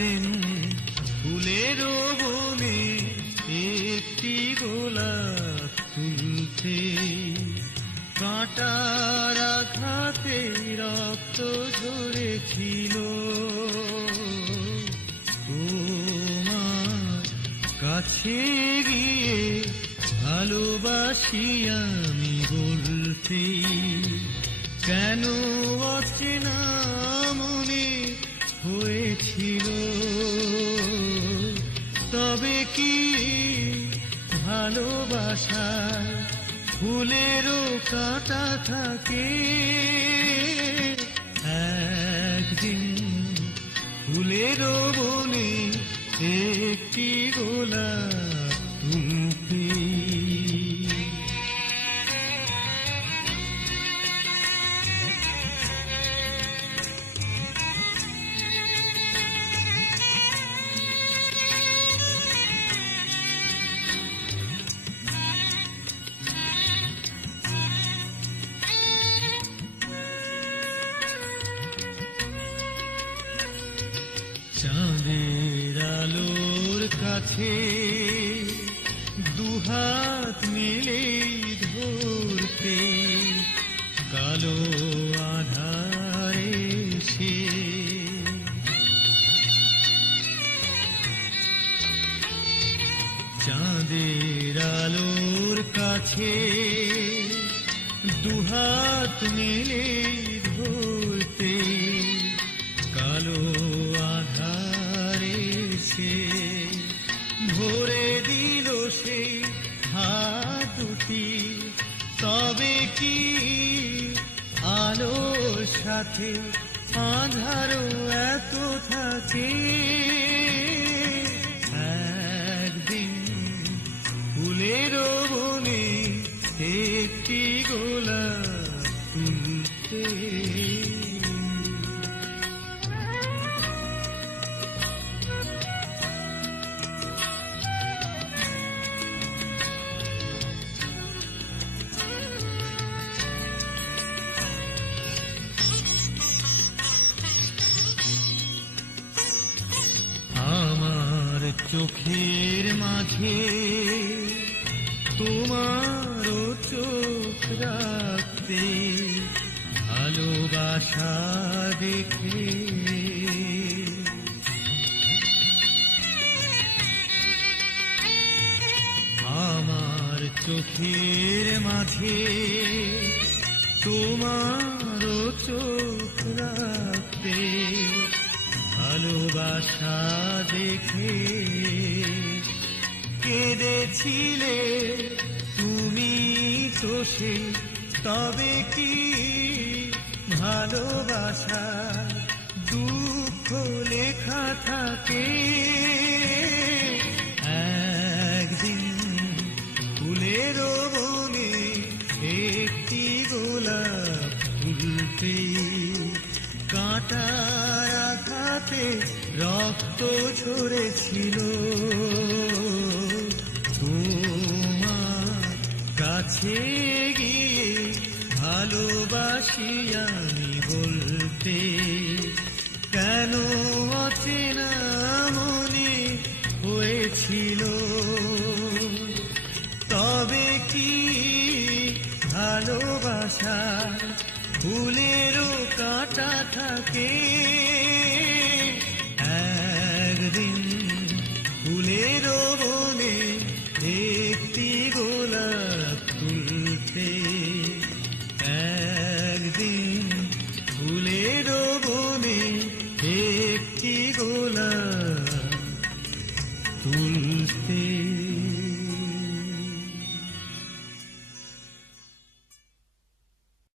একদিন ফুলের বনে একটি গোলাপ তুলতে কাঁটার আঘাতে রক্ত ঝরেছিল। তোমার কাছে গিয়ে ভালোবাসি আমি বলতে কেন অচেনা মনে হয়েছিল। তবে কি ভালোবাসার ফুলেরও কাঁটা থাকে? একদিন ফুলেরও বনে একটি গোলাপ তুলতে চাঁদের আলোর কাছে দুহাত মেলে ধরতে কালো আধারে সে চাঁদের আলোর কাছে দুহাত মেলে ধরতে কালো আধারে সে ভরে দিল সে হাত দুটি। তবে কি আলোর সাথে আঁধারও এত থাকে? একদিন ফুলের বনে একটি গোলাপ তুলতে আমার চোখের মাঝে তোমারও চোখ রাখতে ভালোবাসা দেখে আমার চোখের মাঝে তোমারও চোখ রাখতে ভালোবাসা দেখে কেঁদেছিলে তুমি তো সে। তবে কি ভালোবাসা দুঃখ লেখা থাকে? একদিন ফুলের বনে একটি গোলাপ তুলতে কাঁটার আঘাতে রক্ত ঝরেছিল। তোমার কাছে গিয়ে ভালোবাসি আমি বলতে কেন অচেনা মনে হয়েছিল। তবে কি ভালোবাসা ফুলেরও কাঁটা থাকে? একদিন ফুলের বনে